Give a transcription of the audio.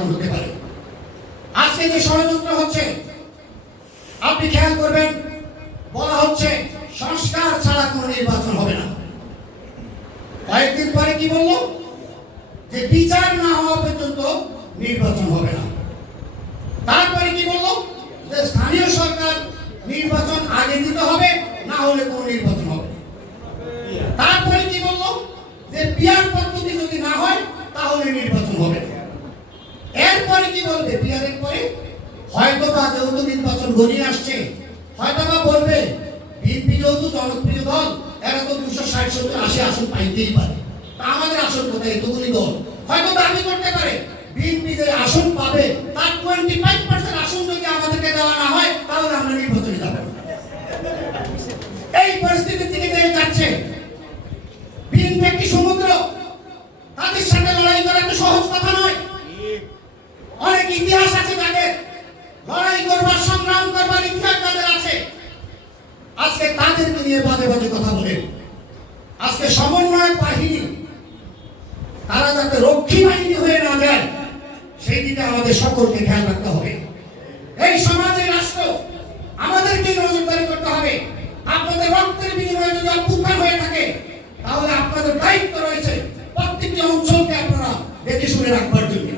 কারণ হতে পারে। আজকে যে ষড়যন্ত্র হচ্ছে, আপনি খেয়াল করবেন, বলা হচ্ছে সংস্কার ছাড়া কোনো নির্বাচন হবে না। কয়েকদিন পরে কি বললো? যে বিচার না হওয়া পর্যন্ত নির্বাচন হবে না। তারপরে কি বললো? যে স্থানীয় সরকার নির্বাচন আগে দিতে হবে, না হলে কোনো নির্বাচন হবে না। তারপরে কি বললো? যে পিআর পদ্ধতি যদি না হয় তাহলে নির্বাচন হবে না। এরপরে কি বলবে? পিআরের পরে হয়তো বা যেহেতু নির্বাচন ঘনিয়ে আসছে, হয়তো বা বলবে বিএনপি যেহেতু জনপ্রিয় দল, এরা তো 260-70-80 আসন পাইতেই পারে, তা আমাদের আসন কোথায়? এতগুলি দল হয়তো দাবি করতে পারে বিএনপি যে আসন পাবে তার 25% আসন যদি আমাদেরকে দেওয়া না হয় তাহলে আমরা নির্বাচনে যাব না। এই পরিস্থিতির দিকে যাচ্ছে। বিএনপি একটি সমুদ্র, তাদের সাথে লড়াই করা একটা সহজ কথা নয়। অনেক ইতিহাস আছে তাদের, লড়াই করবার, সংগ্রাম করবার ইতিহাস তাদের আছে। আজকে তাদেরকে নিয়ে বাজে বাজে কথা বলে আজকে সমন্বয় বাহিনী তারা যাতে রক্ষী বাহিনী হয়ে না যায় সেই দিকে আমাদের সকলকে খেয়াল রাখতে হবে। এই সমাজে রাষ্ট্র আমাদেরকে নজরদারি করতে হবে। আপনাদের রক্তের বিনিময়ে যদি অভ্যুত্থান হয়ে থাকে তাহলে আপনাদের দায়িত্ব রয়েছে প্রত্যেকটি অঞ্চলকে আপনারা দেখে শুনে রাখবার জন্য।